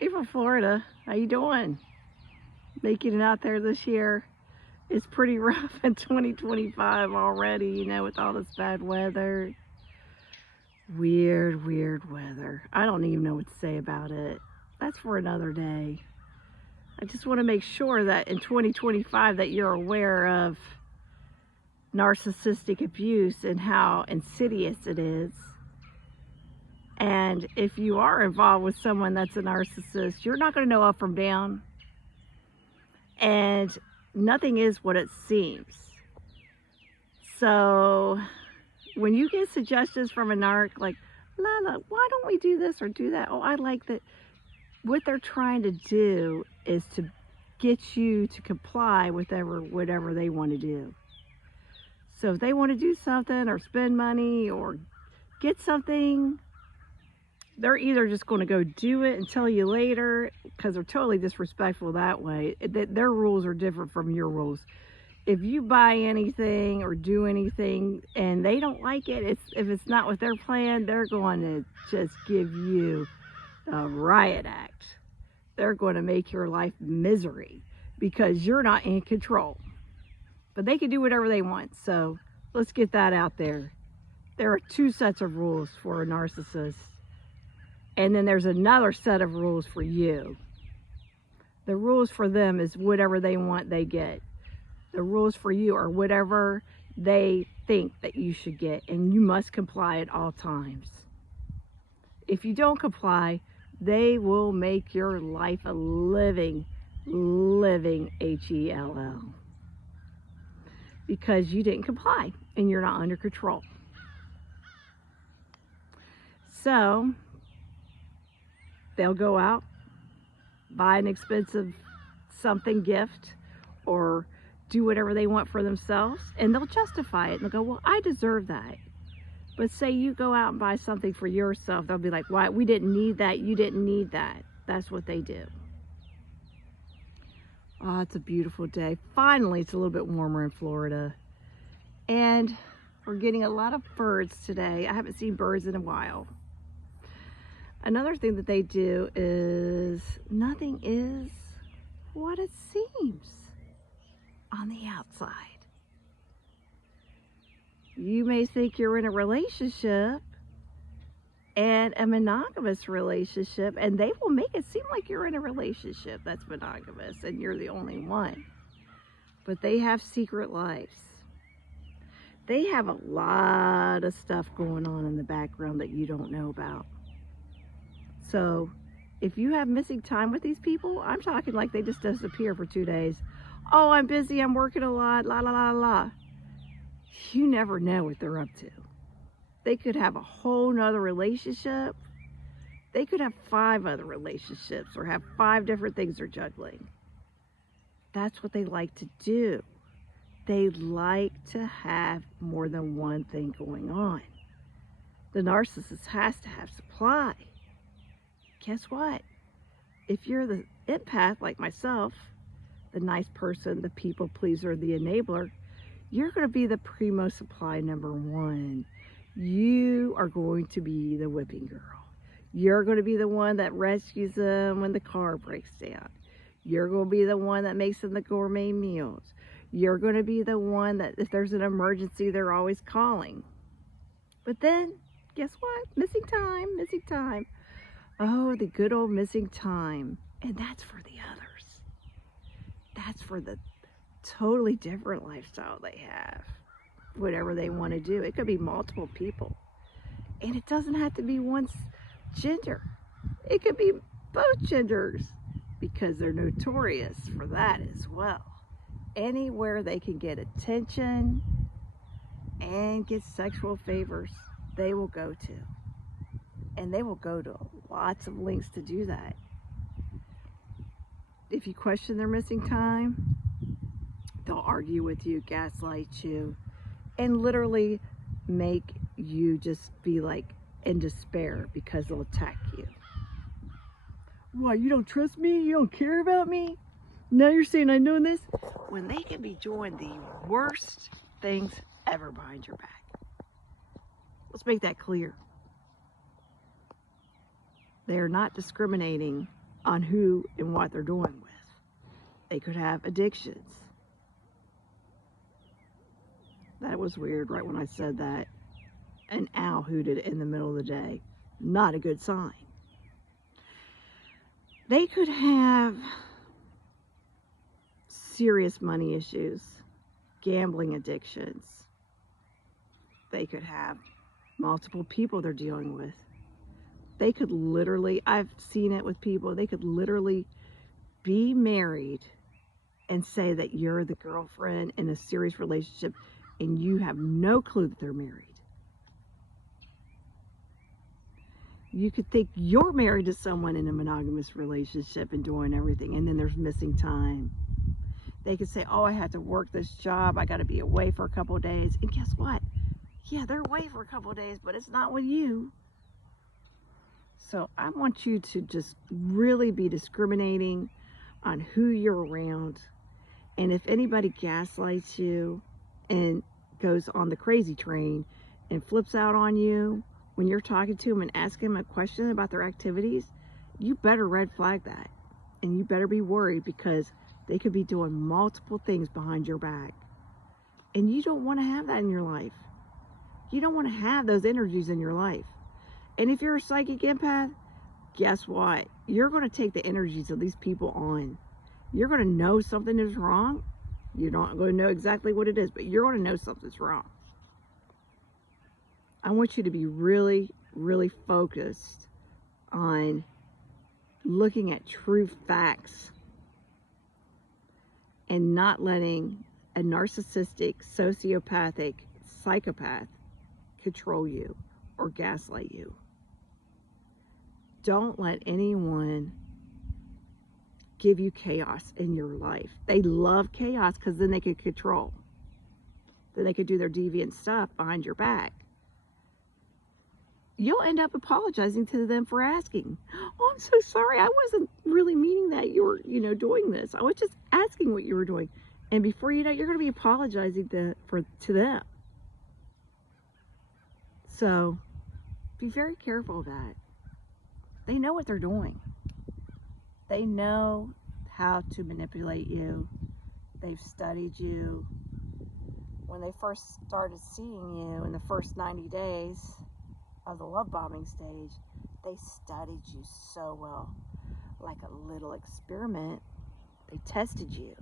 Hey from Florida. How you doing? Making it out there this year. It's pretty rough in 2025 already, you know, with all this bad weather. Weird weather. I don't even know what to say about it. That's for another day. I just want to make sure that in 2025 that you're aware of narcissistic abuse and how insidious it is. And if you are involved with someone that's a narcissist, you're not going to know up from down. And nothing is what it seems. So when you get suggestions from a narc, like, Lala, why don't we do this or do that? Oh, I like that. What they're trying to do is to get you to comply with whatever they want to do. So if they want to do something or spend money or get something, they're either just going to go do it and tell you later, because they're totally disrespectful that way. Their rules are different from your rules. If you buy anything or do anything and they don't like it, if it's not with their plan, they're going to just give you a riot act. They're going to make your life misery because you're not in control. But they can do whatever they want. So let's get that out there. There are two sets of rules for a narcissist. And then there's another set of rules for you. The rules for them is whatever they want, they get. The rules for you are whatever they think that you should get, and you must comply at all times. If you don't comply, they will make your life a living hell. Because you didn't comply and you're not under control. So they'll go out, buy an expensive something gift, or do whatever they want for themselves, and they'll justify it. And they'll go, well, I deserve that. But say you go out and buy something for yourself, they'll be like, why? We didn't need that. You didn't need that. That's what they do. Oh, it's a beautiful day. Finally, it's a little bit warmer in Florida. And we're getting a lot of birds today. I haven't seen birds in a while. Another thing that they do is nothing is what it seems on the outside. You may think you're in a relationship, and a monogamous relationship, and they will make it seem like you're in a relationship that's monogamous and you're the only one. But they have secret lives. They have a lot of stuff going on in the background that you don't know about. So if you have missing time with these people, I'm talking like they just disappear for 2 days. Oh, I'm busy, I'm working a lot, la la la la. You never know what they're up to. They could have a whole nother relationship. They could have 5 other relationships or have 5 different things they're juggling. That's what they like to do. They like to have more than one thing going on. The narcissist has to have supply. Guess what? If you're the empath like myself, the nice person, the people pleaser, the enabler, you're going to be the primo supply number 1. You are going to be the whipping girl. You're going to be the one that rescues them when the car breaks down. You're going to be the one that makes them the gourmet meals. You're going to be the one that if there's an emergency, they're always calling. But then, guess what? Missing time. Oh, the good old missing time. And that's for the others. That's for the totally different lifestyle they have. Whatever they want to do. It could be multiple people. And it doesn't have to be one gender. It could be both genders, because they're notorious for that as well. Anywhere they can get attention and get sexual favors, they will go to. And they will go to lots of lengths to do that. If you question their missing time, they'll argue with you, gaslight you, and literally make you just be like in despair because they'll attack you. Why, you don't trust me? You don't care about me? Now you're saying I'm doing this? When they can be doing the worst things ever behind your back. Let's make that clear. They are not discriminating on who and what they're doing with. They could have addictions. That was weird right when I said that. An owl hooted in the middle of the day. Not a good sign. They could have serious money issues, gambling addictions. They could have multiple people they're dealing with. They could literally, I've seen it with people, they could literally be married and say that you're the girlfriend in a serious relationship and you have no clue that they're married. You could think you're married to someone in a monogamous relationship and doing everything, and then there's missing time. They could say, oh, I had to work this job, I got to be away for a couple of days. And guess what? Yeah, they're away for a couple of days, but it's not with you. So I want you to just really be discriminating on who you're around. And if anybody gaslights you and goes on the crazy train and flips out on you when you're talking to them and asking them a question about their activities, you better red flag that. And you better be worried, because they could be doing multiple things behind your back. And you don't want to have that in your life. You don't want to have those energies in your life. And if you're a psychic empath, guess what? You're going to take the energies of these people on. You're going to know something is wrong. You're not going to know exactly what it is, but you're going to know something's wrong. I want you to be really, really focused on looking at true facts and not letting a narcissistic, sociopathic, psychopath control you or gaslight you. Don't let anyone give you chaos in your life. They love chaos because then they could control. Then they could do their deviant stuff behind your back. You'll end up apologizing to them for asking. Oh, I'm so sorry. I wasn't really meaning that you were, doing this. I was just asking what you were doing. And before you know it, you're going to be apologizing to them. So be very careful of that. They know what they're doing. They know how to manipulate you. They've studied you. When they first started seeing you in the first 90 days of the love bombing stage, they studied you so well. Like a little experiment, they tested you.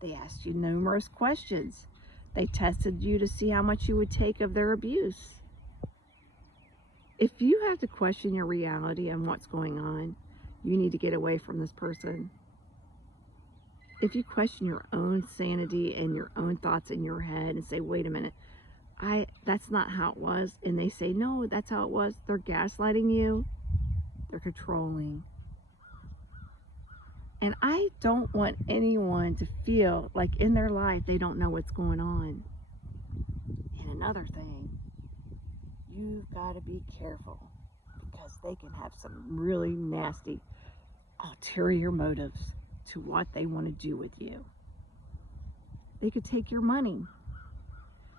They asked you numerous questions. They tested you to see how much you would take of their abuse. If you have to question your reality and what's going on, you need to get away from this person. If you question your own sanity and your own thoughts in your head and say, wait a minute, that's not how it was, and they say, no, that's how it was, they're gaslighting you, they're controlling. And I don't want anyone to feel like in their life they don't know what's going on. And another thing, you've got to be careful, because they can have some really nasty ulterior motives to what they want to do with you. They could take your money.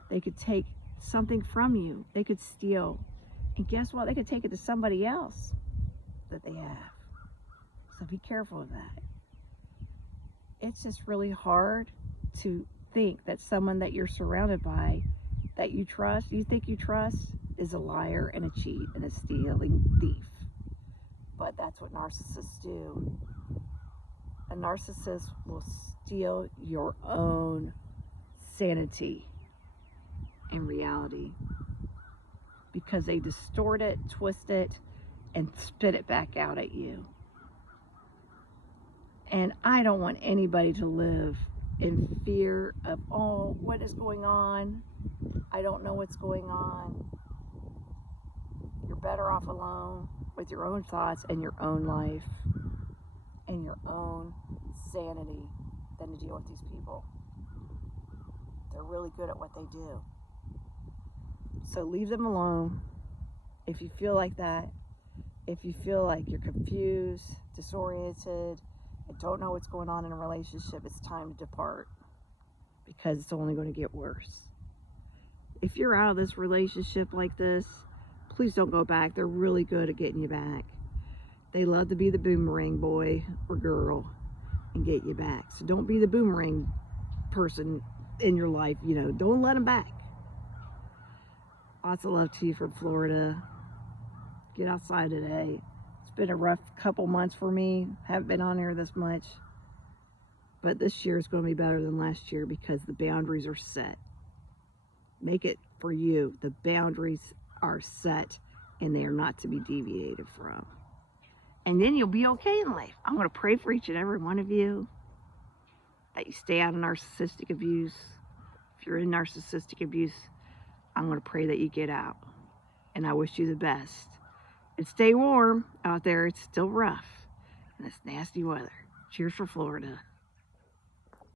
They could take something from you. They could steal. And guess what? They could take it to somebody else that they have. So be careful of that. It's just really hard to think that someone that you're surrounded by, that you think you trust, is a liar and a cheat and a stealing thief. But that's what narcissists do. A narcissist will steal your own sanity and reality, because they distort it, twist it, and spit it back out at you. And I don't want anybody to live in fear of, oh, what is going on? I don't know what's going on. You're better off alone with your own thoughts and your own life and your own sanity than to deal with these people. They're really good at what they do. So leave them alone if you feel like that. If you feel like you're confused, disoriented, and don't know what's going on in a relationship, it's time to depart, because it's only going to get worse. If you're out of this relationship like this, please don't go back. They're really good at getting you back. They love to be the boomerang boy or girl and get you back. So don't be the boomerang person in your life. You know, don't let them back. Lots of love to you from Florida. Get outside today. It's been a rough couple months for me. Haven't been on here this much. But this year is going to be better than last year because the boundaries are set. Make it for you. The boundaries are set and they are not to be deviated from. And then you'll be okay in life. I'm going to pray for each and every one of you that you stay out of narcissistic abuse. If you're in narcissistic abuse, I'm going to pray that you get out. And I wish you the best. And stay warm out there. It's still rough. And it's nasty weather. Cheers for Florida.